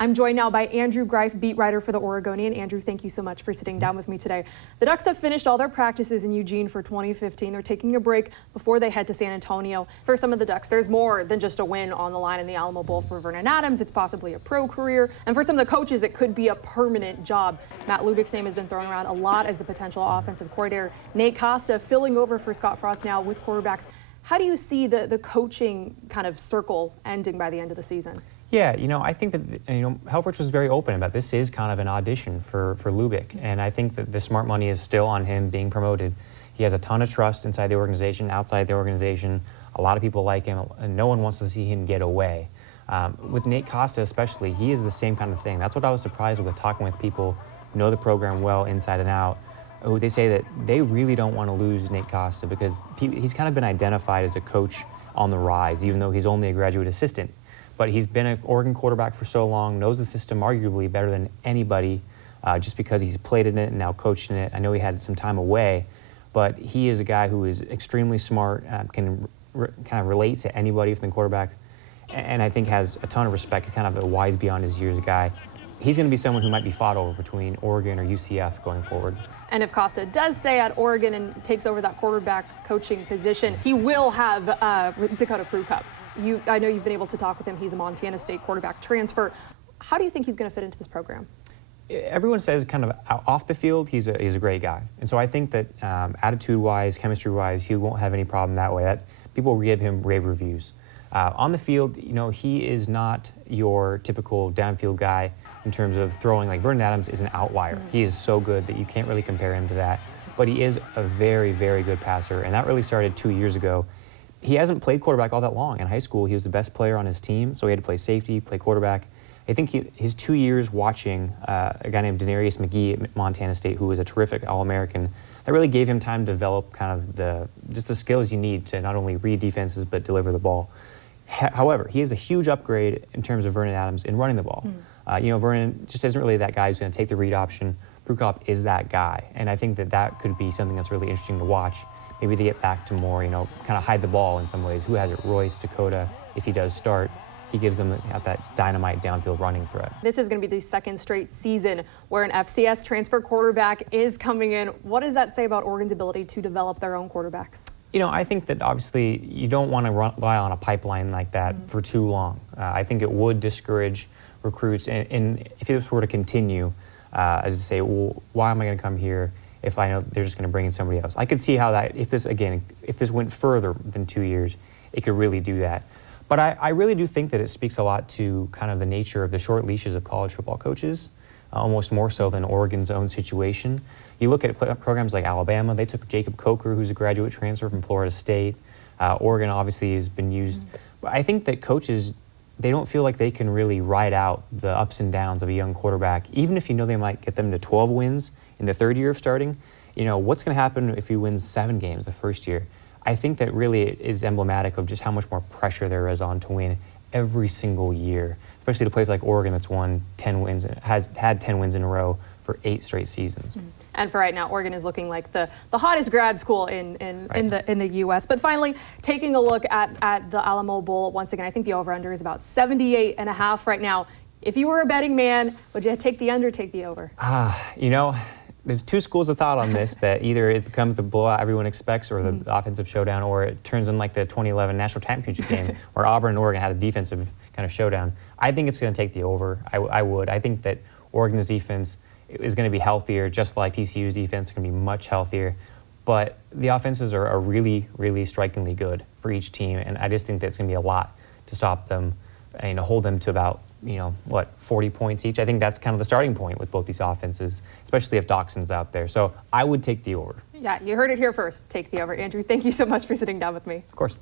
I'm joined now by Andrew Greif, beat writer for the Oregonian. Andrew, thank you so much for sitting down with me today. The Ducks have finished all their practices in Eugene for 2015. They're taking a break before they head to San Antonio. For some of the Ducks, there's more than just a win on the line in the Alamo Bowl. For Vernon Adams, it's possibly a pro career. And for some of the coaches, it could be a permanent job. Matt Lubick's name has been thrown around a lot as the potential offensive coordinator. Nate Costa filling over for Scott Frost now with quarterbacks. How do you see the coaching kind of circle ending by the end of the season? Yeah, I think that, Helfrich was very open about this is kind of an audition for Lubick, and I think that the smart money is still on him being promoted. He has a ton of trust inside the organization, outside the organization. A lot of people like him, and no one wants to see him get away. With Nate Costa especially, he is the same kind of thing. That's what I was surprised with talking with people who know the program well inside and out. They say that they really don't want to lose Nate Costa because he's kind of been identified as a coach on the rise, even though he's only a graduate assistant. But he's been an Oregon quarterback for so long, knows the system arguably better than anybody, just because he's played in it and now coached in it. I know he had some time away, but he is a guy who is extremely smart, can kind of relate to anybody from the quarterback, and I think has a ton of respect, kind of a wise beyond his years guy. He's going to be someone who might be fought over between Oregon or UCF going forward. And if Costa does stay at Oregon and takes over that quarterback coaching position, he will have Dakota Prukop. I know you've been able to talk with him. He's a Montana State quarterback transfer. How do you think he's going to fit into this program? Everyone says kind of off the field, he's a great guy. And so I think that attitude-wise, chemistry-wise, he won't have any problem that way. People give him rave reviews. On the field, he is not your typical downfield guy in terms of throwing. Like Vernon Adams is an outlier. He is so good that you can't really compare him to that. But he is a very, very good passer, and that really started 2 years ago. He hasn't played quarterback all that long. In high school, he was the best player on his team, so he had to play safety, play quarterback. I think his 2 years watching a guy named Denarius McGee at Montana State, who was a terrific All-American, that really gave him time to develop kind of just the skills you need to not only read defenses but deliver the ball. However, he is a huge upgrade in terms of Vernon Adams in running the ball. Vernon just isn't really that guy who's going to take the read option. Prukop is that guy, and I think that could be something that's really interesting to watch. Maybe they get back to more, kind of hide the ball in some ways. Who has it? Royce, Dakota, if he does start. He gives them that dynamite downfield running threat. This is going to be the second straight season where an FCS transfer quarterback is coming in. What does that say about Oregon's ability to develop their own quarterbacks? I think that obviously you don't want to rely on a pipeline like that for too long. I think it would discourage recruits. And if this were to continue, as to say, well, why am I going to come here if I know they're just going to bring in somebody else? I could see how that, if this went further than 2 years, it could really do that. But I really do think that it speaks a lot to kind of the nature of the short leashes of college football coaches, almost more so than Oregon's own situation. You look at programs like Alabama, they took Jacob Coker, who's a graduate transfer from Florida State. Oregon obviously has been used. But I think that coaches, they don't feel like they can really ride out the ups and downs of a young quarterback, even if they might get them to 12 wins in the third year of starting. What's going to happen if he wins 7 games the first year? I think that really is emblematic of just how much more pressure there is on to win every single year, especially to places like Oregon that's won 10 wins, has had 10 wins in a row for 8 straight seasons. And for right now, Oregon is looking like the hottest grad school in the U.S. But finally, taking a look at the Alamo Bowl once again, I think the over/under is about 78.5 right now. If you were a betting man, would you take the under, take the over? There's 2 schools of thought on this, that either it becomes the blowout everyone expects or the offensive showdown, or it turns in like the 2011 national championship game where Auburn and Oregon had a defensive kind of showdown. I think it's going to take the over. I would. I think that Oregon's defense is going to be healthier, just like TCU's defense is going to be much healthier. But the offenses are really, really strikingly good for each team, and I just think that it's going to be a lot to stop them and hold them to about 40 points each. I think that's kind of the starting point with both these offenses, especially if Doxson's out there. So I would take the over. Yeah, you heard it here first. Take the over. Andrew, thank you so much for sitting down with me. Of course.